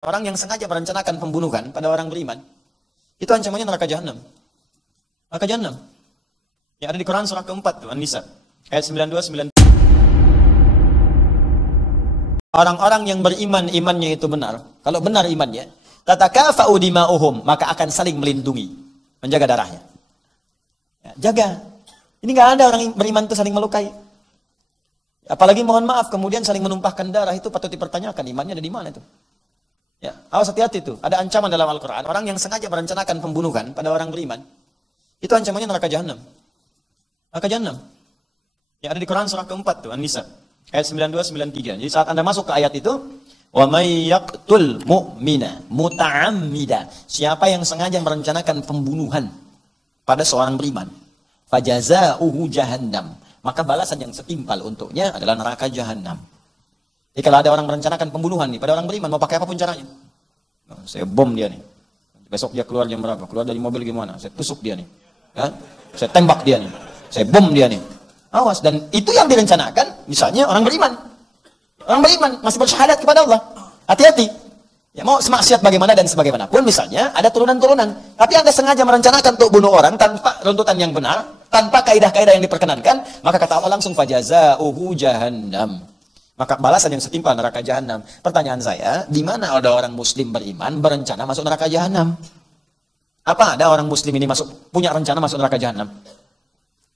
Orang yang sengaja merencanakan pembunuhan pada orang beriman, itu ancamannya neraka jahanam. Neraka jahanam. Yang ada di Quran surah keempat tuh, An-Nisa. Ayat 92-93. Orang-orang yang beriman, imannya itu benar. Kalau benar imannya, tatakafa'u dima'uhum, maka akan saling melindungi, menjaga darahnya. Ya, jaga. Ini nggak ada orang beriman itu saling melukai. Apalagi mohon maaf, kemudian saling menumpahkan darah, itu patut dipertanyakan, imannya ada di mana itu. Ya, awas hati-hati itu. Ada ancaman dalam Al-Quran. Orang yang sengaja merencanakan pembunuhan pada orang beriman, itu ancamannya neraka jahanam. Neraka jahanam. Yang ada di Quran surah keempat tuh, An-Nisa. Ayat 92-93. Jadi saat Anda masuk ke ayat itu, wa may yaqtul mu'mina muta'ammida. Siapa yang sengaja merencanakan pembunuhan pada seorang beriman, fajaza'uhu jahannam. Maka balasan yang setimpal untuknya adalah neraka jahanam. Jadi kalau ada orang merencanakan pembunuhan nih pada orang beriman, mau pakai apapun caranya. Nah, saya bom dia nih. Besok dia keluar jam berapa? Keluar dari mobil gimana? Saya tusuk dia nih. Ya? Saya tembak dia nih. Saya bom dia nih. Awas, dan itu yang direncanakan misalnya orang beriman. Orang beriman masih bersyahadat kepada Allah. Hati-hati. Ya, mau semaksiat bagaimana dan sebagaimanapun misalnya ada turunan-turunan. Tapi Anda sengaja merencanakan untuk bunuh orang tanpa runtutan yang benar, tanpa kaidah-kaidah yang diperkenankan, maka kata Allah langsung fajaza'uhu jahannam. Maka balasan yang setimpal neraka jahanam. Pertanyaan saya, di mana ada orang muslim beriman berencana masuk neraka jahanam? Apa ada orang muslim ini punya rencana masuk neraka jahanam?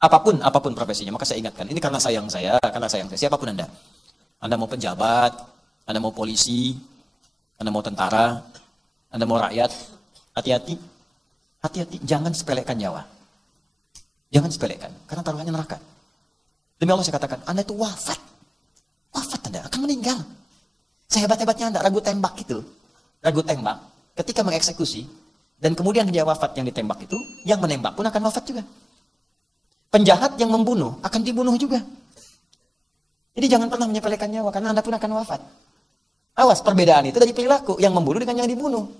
Apapun profesinya, maka saya ingatkan, ini karena sayang saya, siapapun Anda. Anda mau pejabat, Anda mau polisi, Anda mau tentara, Anda mau rakyat, hati-hati. Hati-hati, jangan sepelekan nyawa. Jangan sepelekan, karena taruhannya neraka. Demi Allah saya katakan, Anda itu wafat Anda akan meninggal. Sehebat-hebatnya Anda ragu tembak itu. Ragu tembak. Ketika mengeksekusi. Dan kemudian dia wafat yang ditembak itu. Yang menembak pun akan wafat juga. Penjahat yang membunuh akan dibunuh juga. Jadi jangan pernah menyepelekan nyawa. Karena Anda pun akan wafat. Awas, perbedaan itu dari perilaku. Yang membunuh dengan yang dibunuh.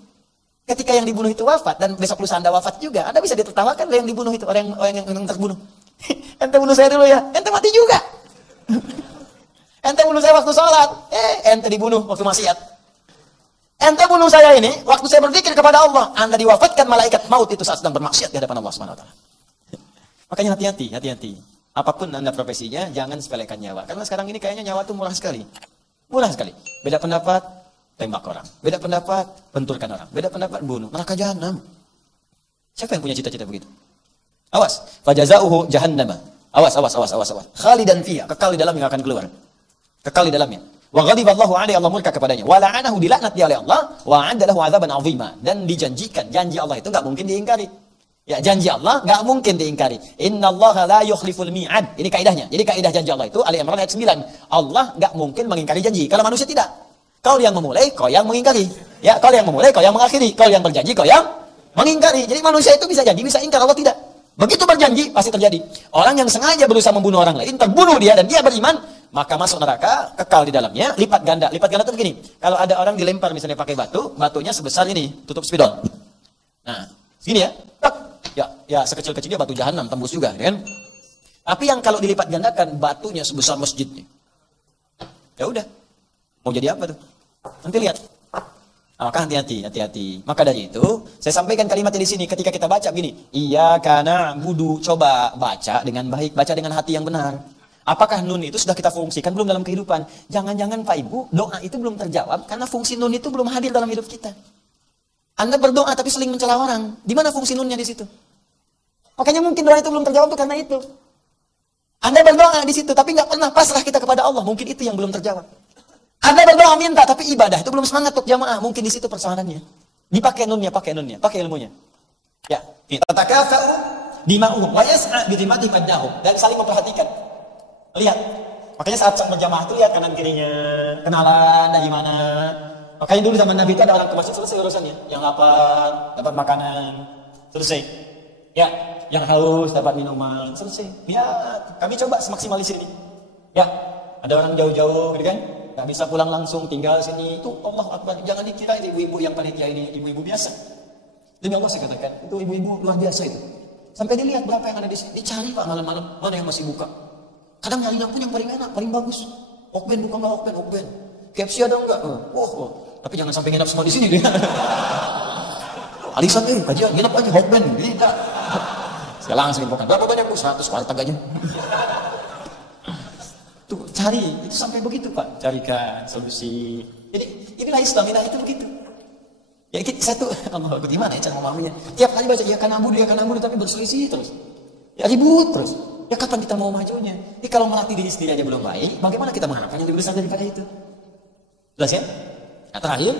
Ketika yang dibunuh itu wafat. Dan besok lusa Anda wafat juga. Anda bisa ditertawakan oleh yang dibunuh itu. Orang yang terbunuh. Ente bunuh saya dulu ya. Ente mati juga. Ente bunuh saya waktu sholat, ente dibunuh waktu maksiat. Ente bunuh saya ini, waktu saya berzikir kepada Allah, Anda diwafatkan malaikat maut itu saat sedang bermaksiat di hadapan Allah Subhanahu wa taala. Makanya hati-hati. Apapun Anda profesinya, jangan sepelekan nyawa. Karena sekarang ini kayaknya nyawa itu murah sekali. Murah sekali. Beda pendapat, tembak orang. Beda pendapat, benturkan orang. Beda pendapat, bunuh. Neraka jahanam. Siapa yang punya cita-cita begitu? Awas, fajaza'uhu jahannama. Awas. Khalidan fiha, kekal di dalam yang akan keluar. Kekal di dalamnya. Wa ghadiballahu alaihi, Allah murka kepadanya. Wa la'anahu, dilaknat dia oleh Allah. Wa 'adda lahu 'adzaban 'azima, dan dijanjikan janji Allah itu enggak mungkin diingkari. Ya, janji Allah enggak mungkin diingkari. Innallaha la yukhliful mi'ad. Ini kaidahnya. Jadi kaidah janji Allah itu Ali Imran ayat 9. Allah enggak mungkin mengingkari janji. Kalau manusia tidak. Kau yang memulai, kau yang mengingkari. Ya, kau yang memulai, kau yang mengakhiri. Kau yang berjanji, kau yang mengingkari. Jadi manusia itu bisa janji, bisa ingkar, Allah tidak. Begitu berjanji pasti terjadi. Orang yang sengaja berusaha membunuh orang lain, terbunuh dia dan dia beriman, maka masuk neraka, kekal di dalamnya, lipat ganda. Lipat ganda itu begini. Kalau ada orang dilempar misalnya pakai batu, batunya sebesar ini, tutup spidol. Nah, segini ya. Tak. Ya sekecil-kecilnya batu jahanam tembus juga, kan? Tapi yang kalau dilipat gandakan, batunya sebesar masjidnya. Ya udah. Mau jadi apa tuh? Nanti lihat. Nah, maka hati-hati. Maka dari itu, saya sampaikan kalimatnya di sini ketika kita baca gini, iyyaka na'budu, coba baca dengan baik, baca dengan hati yang benar. Apakah nun itu sudah kita fungsikan belum dalam kehidupan? Jangan-jangan Pak Ibu, doa itu belum terjawab karena fungsi nun itu belum hadir dalam hidup kita. Anda berdoa tapi seling mencela orang. Di mana fungsi nunnya di situ? Makanya mungkin doa itu belum terjawab tuh karena itu. Anda berdoa di situ tapi nggak pernah pasrah kita kepada Allah. Mungkin itu yang belum terjawab. Anda berdoa minta tapi ibadah itu belum semangat untuk jamaah. Mungkin di situ persoalannya. Dipakai nunnya, pakai ilmunya. Ya, tatakafa'u dima'uhum wa yas'a bi dhimmatihim adnahum, dan saling memperhatikan. Lihat, makanya saat berjamaah itu lihat kanan kirinya, kenalan dari mana. Makanya dulu zaman Nabi itu ada orang ke masjid selesai urusannya. Yang lapar dapat makanan, selesai. Ya, yang haus dapat minuman, selesai. Ya, kami coba semaksimal di sini. Ya, ada orang jauh-jauh, gitu kan? Gak bisa pulang langsung, tinggal sini. Itu Allah Akbar. Jangan dikira ibu-ibu yang panitia ini ibu-ibu biasa. Demi Allah saya katakan, itu ibu-ibu luar biasa itu. Sampai dilihat berapa yang ada di sini. Dicari Pak malam-malam, mana yang masih buka. Kadang nyari pun yang paling enak, paling bagus. Okben buka nggak okben. KFC ada enggak? Tapi jangan sampai nginap semua di sini dia. Alisan kajian nginap aja hotban tidak. Saya langsung infokan. Berapa banyak Bu? 100 kuartal aja. Tuh cari, itu sampai begitu Pak. Carikan solusi. Jadi inilah Islam, itu begitu. Ya saya tuh, Allah gimana ya cara memahaminya. Tiap kali baca ya kan abudu, tapi berselisih terus. Ya ribut terus. Ya kapan kita mau majunya? Jadi kalau melatih diri sendiri aja belum baik, bagaimana kita mengharapkan yang lebih besar daripada itu? Jelas ya? Nah terakhir,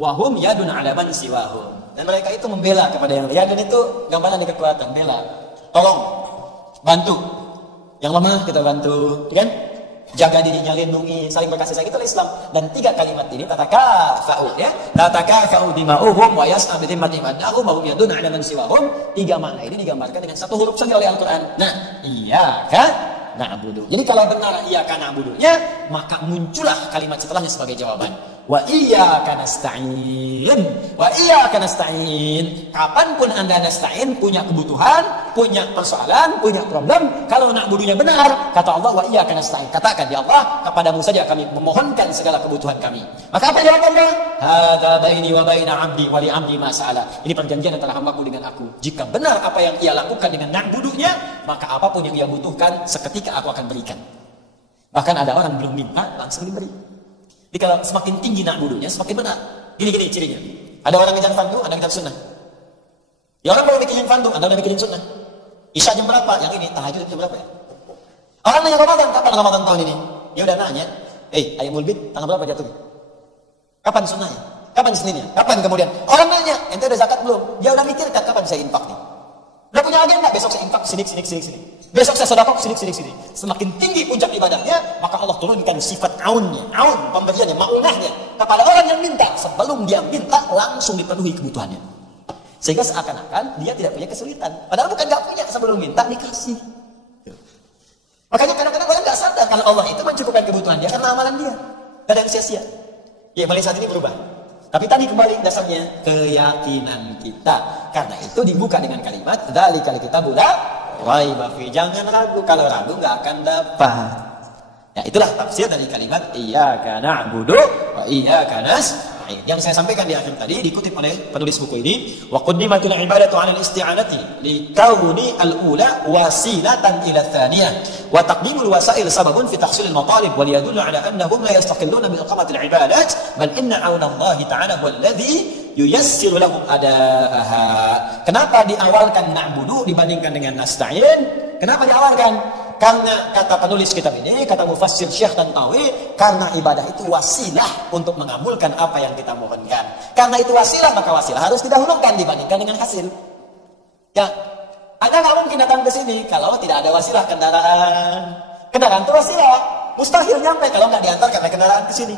wahum yadun ala man siwahum. Dan mereka itu membela kepada yang yadun itu gambaran dari kekuatan, bela. Tolong, bantu. Yang lemah kita bantu, kan? Jaga dirinya, lindungi, saling berkasih sayang, itulah Islam. Dan 3 kalimat ini tatakafa'u ya. Tatakafa'u dima'uhum wa yas'a bi dhimmati madahum wa hum yadun 'ala man siwahum. 3 makna ini digambarkan dengan 1 huruf saja oleh Al-Qur'an. Nah, iyyaka na'budu. Jadi kalau benar iyyaka na'budunya, maka muncullah kalimat setelahnya sebagai jawaban. Wa iyyaka nasta'in. Wa iyyaka nasta'in. Kapanpun Anda nasta'in, punya kebutuhan, punya persoalan, punya problem, kalau na'budunya benar, kata Allah, wa iyyaka nasta'in. Katakan, ya Allah, kepadamu saja kami memohonkan segala kebutuhan kami. Maka apa jawabannya? Hadza baini wa baina 'abdi wa li 'abdi ma sa'ala. Ini perjanjian antara hambaku dengan aku. Jika benar apa yang ia lakukan dengan na'budunya, maka apapun yang ia butuhkan seketika aku akan berikan. Bahkan ada orang belum minta langsung diberi. Jadi kalau semakin tinggi na'budunya, semakin benar. Gini cirinya. Ada orang ngejar fardu, ada ngejar sunnah. Ya orang mau mikirin fardu, Anda udah mikirin sunnah. Isya jam berapa? Yang ini tahajud jam berapa ya? Orang nanya Ramadan, kapan Ramadan tahun ini? Dia udah nanya, ayam ulbit tanggal berapa jatuh? Kapan sunnahnya? Kapan Seninnya? Kapan kemudian? Orang nanya, ente udah zakat belum? Dia udah mikirkan kapan saya infak nih. Udah punya agenda, besok saya infak sini. Besok saya sedekah sini. Semakin tinggi puncak ibadahnya, maka Allah turunkan sifat aun pemberiannya, maunahnya kepada orang yang minta. Sebelum dia minta, langsung dipenuhi kebutuhannya. Sehingga seakan-akan dia tidak punya kesulitan. Padahal bukan gak punya, sebelum minta dikasih. Makanya kadang-kadang orang gak sadar kalau Allah itu mencukupkan kebutuhan dia karena amalan dia. Gak ada yang sia-sia. Ya mulai saat ini berubah. Tapi tadi kembali dasarnya keyakinan kita. Karena itu dibuka dengan kalimat dzalikal kitabul la raiba fi. Jangan ragu, kalau ragu nggak akan dapat. Ya itulah tafsir dari kalimat iyyaka na'budu wa iyyaka nasta'in. Yang saya sampaikan di akhir tadi dikutip oleh penulis buku ini, wa qaddimatul ibadatu 'ala al-isti'anati li kauni al-ula wasilatan ila tsaniyah wa taqdimul wasail sababun fi tahsil al-matalib wa liyadullu 'ala annahum la yastaqilluna bi iqamati al-ibadat bal inna 'auna Allah ta'ala huwa alladhi yuyassiru lahum adaaha. Kenapa diawalkan na'budu dibandingkan dengan nasta'in? Kenapa diawalkan? Karena kata penulis kitab ini, kata mufassir Syekh Tantawi, karena ibadah itu wasilah untuk mengabulkan apa yang kita mohonkan. Karena itu wasilah, maka wasilah harus didahulukan dibandingkan dengan hasil. Ya, Anda nggak mungkin datang ke sini kalau tidak ada wasilah kendaraan. Kendaraan itu wasilah, mustahil nyampe kalau nggak diantar karena kendaraan ke sini.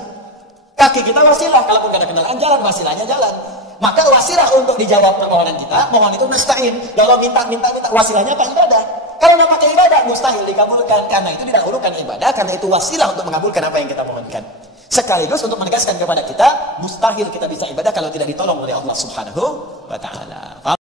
Kaki kita wasilah, kalaupun nggak ada kendaraan jalan, wasilahnya jalan. Maka wasilah untuk dijawab permohonan kita, mohon itu nasta'in. Kalau minta, wasilahnya apa? Ibadah. Kalau nggak pakai ibadah, mustahil dikabulkan. Karena itu didahulukan ibadah, karena itu wasilah untuk mengabulkan apa yang kita mohonkan. Sekaligus untuk menegaskan kepada kita, mustahil kita bisa ibadah kalau tidak ditolong oleh Allah Subhanahu wa Ta'ala.